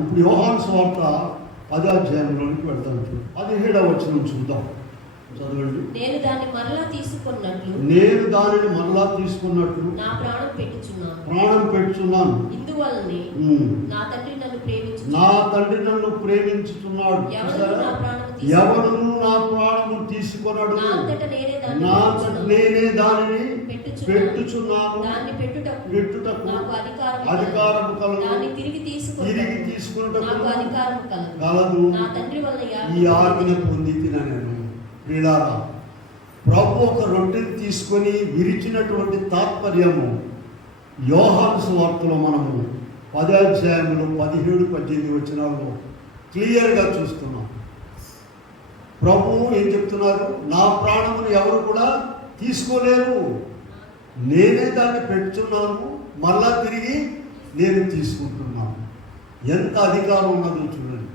ఇప్పుడు యోహాను సువార్త 10వ అధ్యాయంలోనికి వెళ్తాం. 17వ వచనం చూద్దాం, చదవండి. నేను దానిని మరలా తీసుకున్నట్లు నా ప్రాణం పెట్టుచున్నాను. ఇందువల్లనే నా తండ్రి నన్ను ప్రేమించుచున్నాడు. ఎవరును నా ప్రాణము తీసుకొనడు. నేనే దానిని పెట్టుచున్నాను. పెట్టుటకు అధికారము కలదు. తిరిగి తీసుకున్నటకు కలదు. ఈ ఆజ్ఞ పొంది తినను. ప్రియులారా, ప్రభు ఒక రొట్టెని తీసుకొని విరిచినటువంటి తాత్పర్యము యోహాను సువార్తలో మనము 10వ అధ్యాయంలో 17-18 వచనాల్లో క్లియర్గా చూస్తున్నాం. ప్రభువు ఏం చెప్తున్నారు? నా ప్రాణమును ఎవరు కూడా తీసుకోలేరు, నేనే దాన్ని పెట్టుచున్నాను, మళ్ళా తిరిగి నేను తీసుకుంటున్నాను. ఎంత అధికారం ఉన్నదో చూడండి.